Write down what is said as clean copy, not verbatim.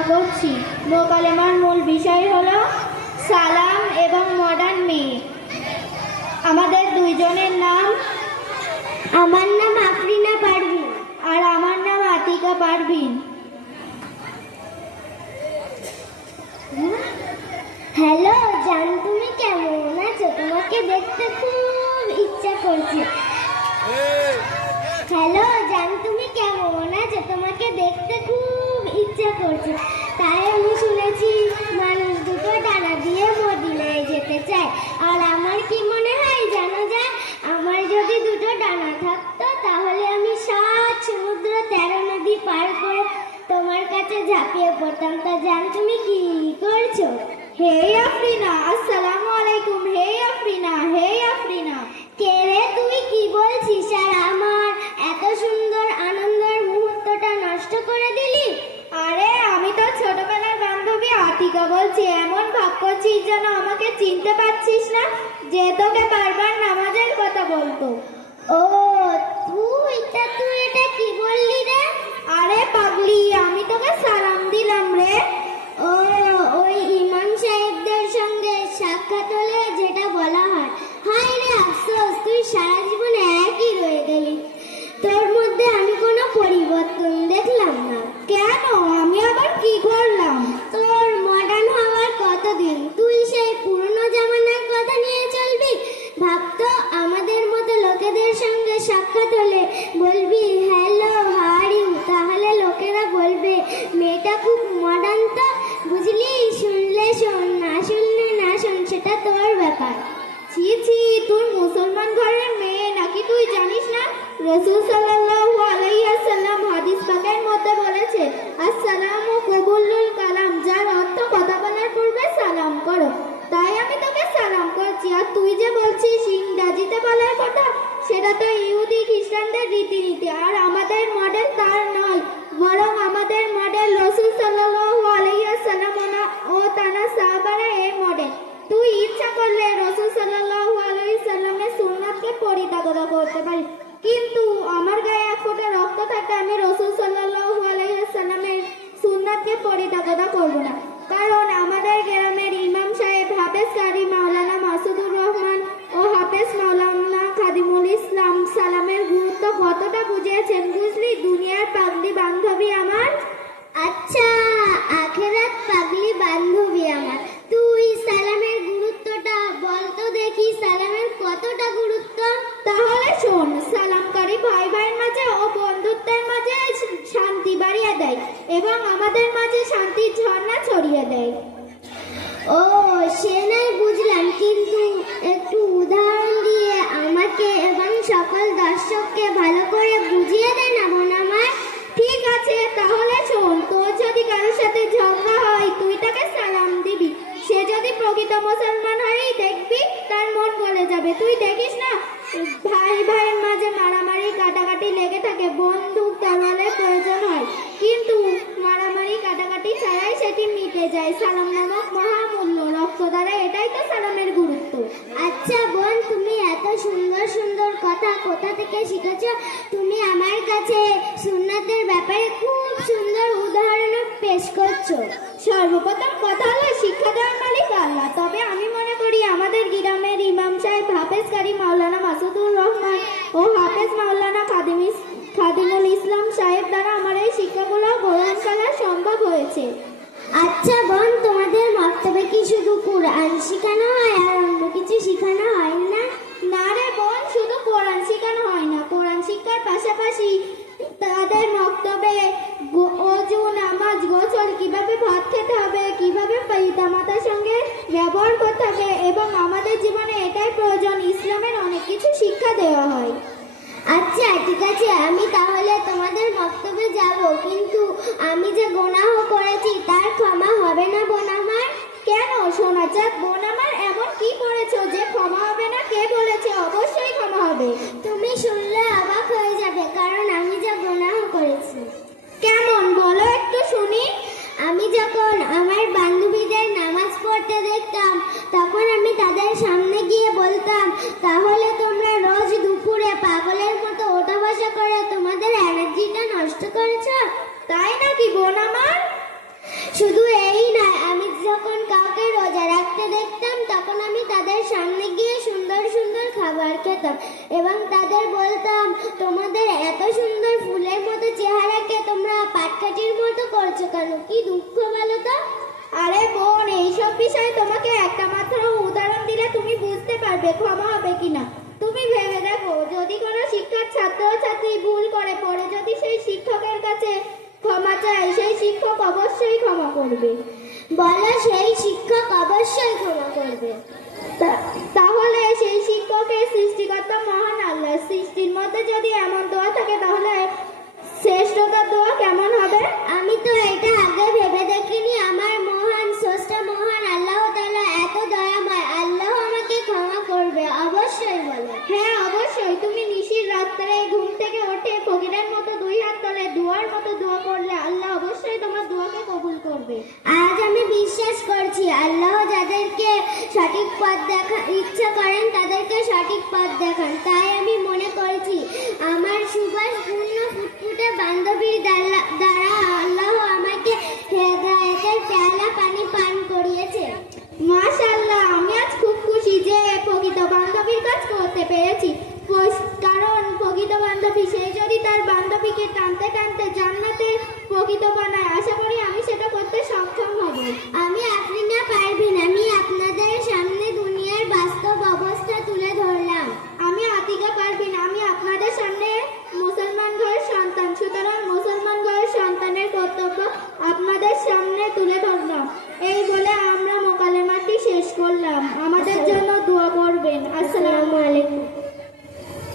আলোচনা করছি। মোকালেমার মূল বিষয় হলো সালাম এবং মডার্ন মেয়ে। আমাদের দুইজনের নাম, আমার নাম আফরিনা পারভিন। আর আমার নাম আতিকা পারভিন। হ্যালো জান, তুমি কেমন আছো? তোমাকে দেখতে খুব ইচ্ছা করছে। হ্যালো জান, তুমি কেমন আছো? তোমাকে দেখতে খুব ইচ্ছা করছে। তাই আমি শুনেছি মানুষ দুটো ডানা দিয়ে মদিনায় যেতে চায়। আর আমার কি মনে হয় জানো যায়, আমার যদি দুটো ডানা থাকতো তাহলে আমি 7 সমুদ্র 13 নদী পার করে তোমার কাছে ঝাঁপিয়ে পড়তাম। তা জান, তুমি কি করছো? হে আফরিনা, আসসালামু আলাইকুম। হে আফরিনা, হে আফরিনা। কে রে তুই? কি বলছিস? আর আমার এত সুন্দর আনন্দের মুহূর্তটা নষ্ট করে দিলি। আরে আমি তো ছোটবেলার বান্ধবী আতিকা বলছি। এমন ভাব করছিস যেন আমাকে চিনতে পারছিস না, যে তোকে বারবার নামাজের কথা বলতো। ও তুই এটা কি বললি রে? আরে পাগলি, আমি তোকে সালাম দিলাম রে। ও ওই ইমাম সাহেবদের সঙ্গে সাক্ষাৎ হলে যেটা বলা হয়। হায় রে আফসোস, তুই সারা জীবন একই রয়ে গেলি। তোর মধ্যে আমি কোনো পরিবর্তন দেখলাম না। কেন? আমি আবার কি করলাম? তোর মডার্ন হওয়ার কতদিন? তুই সেই পুরনো জামানার কথা নিয়ে চলবি? ভাবতো আমাদের মতো লোকেদের সঙ্গে সাক্ষাৎ হলে বলবি হ্যালো হাউ আর ইউ, তাহলে লোকেরা বলবে মেয়েটা খুব মডার্ন। তো বুঝলি, শুনলে শোন, না শুনলে না শোন, সেটা তোর ব্যাপার। ছি ছি, তুই মুসলমান ঘরের মেয়ে নাকি? তুই জানিস না রাসূল সাল্লাল্লাহু আলাইহি ওয়াসাল্লাম হাদিস পাকের মধ্যে বলেছে, আসসালামু কবুলুল কালাম, যার অর্থ কথা বলার পূর্বে সালাম করো। তাই আমি তোকে সালাম করছি। আর তুই যে বলছিস ইংরেজিতে বলার কথা, সেটা তো ইহুদি খ্রিস্টানদের রীতিনীতি। আর আমাদের মডেল তার নয়, বরং আমাদের মডেল রাসূল সাল্লাল্লাহু আলাইহি ওয়াসাল্লাম ও তার সাহাবারা এর মডেল। তুই ইচ্ছা করলে রাসূল সাল্লাল্লাহু আলাইহি সাল্লামের সুন্নাতকে পরিত্যাগ করতে পারিস, কিন্তু আমার গায়ে এক ফোঁটা রক্ত থাকতে আমি রাসূল সাল্লাল্লাহু আলাইহি সাল্লামের সুন্নাতকে পরিত্যাগ করব না। কারণ আমাদের গ্রামের ইমাম সাহেব হাফেজ কারি মাওলানা মাসুদুর রহমান ও হাফেজ মাওলানা খাদিমুল ইসলাম সালামের গুরুত্ব কতটা বুঝিয়েছেন বুঝলি দুনিয়ার পাগলি বান্ধবী আমার। আচ্ছা, আখেরাত পাগলি বান্ধবী আমার, তুই সালামের গুরুত্বটা বলতো দেখি। সালামের কতটা গুরুত্ব? তাহলে শোন, সালামকারী ভাই ভাইয়ের মাঝে ও বন্ধুত্বের মাঝে শান্তি বাড়িয়ে দেয় এবং আমাদের মাঝে শান্তির ঝর্ণা ছড়িয়ে দেয়। ও সে নয় বুঝলাম, কিন্তু একটু উদাহরণ দিয়ে আমাকে এবং সকল দর্শককে ভালো করে বুঝিয়ে দে না বোন আমার। ঠিক আছে, তাহলে শোন, তোর যদি কারোর সাথে ঝগড়া হয় তুই তাকে সালাম দিবি। সে যদি প্রকৃত মুসলমান হয় দেখবি তার মন গলে যাবে। তুই দেখিস না ভাই ভাইয়ের মাঝে মারামারি কাটাকাটি লেগে থাকে, বন্দুক তরোয়ালের প্রয়োজন হয়, কিন্তু মারামারি কাটাকাটি ছাড়াই সেটি মিটে যায় সালাম নামক মহামূল্য রক্ত দ্বারা। এটাই তো সালামের গুরুত্ব। আচ্ছা বোন, তুমি এত সুন্দর সুন্দর কথা কোথা থেকে শিখেছ? তুমি আমার কাছে সুন্নাতের ব্যাপারে খুব সুন্দর উদাহরণ পেশ করছো। সর্বপ্রথম কথা হলো শিক্ষা দেওয়ার মালিক আল্লাহ। তবে আমি মনে করি আমাদের গ্রামের ইমাম সাহেব হাফেজ কারি মাওলানা মাসুদুর রহমান ও হাফেজ মাওলানা খাদিমুল ইসলাম সাহেব দ্বারা আমার এই শিক্ষাগুলো গ্রহণ করা সম্ভব হয়েছে। আচ্ছা বোন, তোমাদের মক্তবে কি শুধু কোরআন শেখানো হয় আর অন্য কিছু শেখানো হয় না? না রে বোন, শুধু কোরআন শেখানো হয় না। কোরআন শিক্ষার পাশাপাশি তাদের মক্তবে ওযু, নামাজ, গোসল, কিভাবে ভাত খেতে হবে, কিভাবে পিতামাতার সঙ্গে ব্যবহার করতে হবে এবং আমাদের জীবনে এটাই প্রয়োজন, ইসলামের অনেক কিছু শিক্ষা দেওয়া হয়। আচ্ছা ঠিক আছে, আমি তাহলে তোমাদের মক্তবে যাব, কিন্তু আমি যে গুনাহ করেছি তার ক্ষমা হবে না বোন আমার? কেন শোনা যাক বোন আমার, এমন কি করেছো যে ক্ষমা হবে না? কে বলেছে? অবশ্যই ক্ষমা হবে। তুমি শুনলে অবাক হয়ে যাবে, কারণ আমি যে গুনাহ করেছি। কেমন বলো একটু শুনি। আমি যখন আমার বান্ধবীদের নামাজ পড়তে দেখতাম তখন আমি তাদের সামনে গিয়ে বলতাম, তাহলে তোমরা রোজ দুপুরে পাগলের মতো ওঠা বসা করে তোমাদের এনার্জিটা নষ্ট করেছো? তাই নাকি বোন আমার? শুধু এই নয়, আমি যখন কাউকে রোজা রাখতে দেখতাম তখন আমি তাদের সামনে গিয়ে সুন্দর সুন্দর খাবার খেতাম এবং তাদের বলতাম, তোমাদের এত সুন্দর ফুলের মতো চেহারাকে তোমরা পাটকাঠির মতো করছো কেন? কি দুঃখ বলো তো। আরে বোন, এইসব বিষয়ে তোমাকে একটা মাত্র উদাহরণ দিলে তুমি বুঝতে পারবে ক্ষমা হবে কিনা। তুমি ভেবে দেখো, যদি কোনো শিক্ষার ছাত্র ছাত্রী ভুল করে পড়ে যদি সেই শিক্ষকের কাছে ক্ষমা চায়, সেই শিক্ষক অবশ্যই ক্ষমা করবে। বলো, সেই শিক্ষক অবশ্যই ক্ষমা করবে। তাহলে সেই শিক্ষকের সৃষ্টিকর্তা মহান আল্লাহ, সৃষ্টির মধ্যে যদি এমন দোয়া থাকে তাহলে শ্রেষ্ঠতার দোয়া কেমন হবে? আমি তো এটা আগে ভেবে দেখিনি। আমার মহান স্রষ্টা মহান আল্লাহ তাআলা এত দয়াময়, আল্লাহ আমাকে ক্ষমা করবে অবশ্যই। বলো। হ্যাঁ অবশ্যই। তুমি নিশির রাত্রে ঘুম থেকে উঠে ফকিরের মতো দুই হাত তোলে দুয়ার মতো দোয়া করলে আল্লাহ অবশ্যই তোমার দোয়াকে কবুল করবে। আজ আমি বিশ্বাস করছি আল্লাহ যাদেরকে সঠিক পথ দেখা ইচ্ছা করেন তাদেরকে সঠিক পথ দেখান। তাই আমি মনে করছি আমার সুভাষ পূর্ণ ফুটফুটে বান্ধবীর দ্বারা আল্লাহ আমাকে হেদায়েতের পেয়ালা পানি পান করিয়েছে। মাশাআল্লাহ, আমি আজ খুব খুশি যে প্রকৃত বান্ধবীর কাজ করতে পেরেছি। কারণ প্রকৃত বান্ধবী সে যদি তার বান্ধবীকে টানতে টানতে জান্নাতের প্রকৃত বানায়, আশা করি আমি সেটা করতে সক্ষম হব।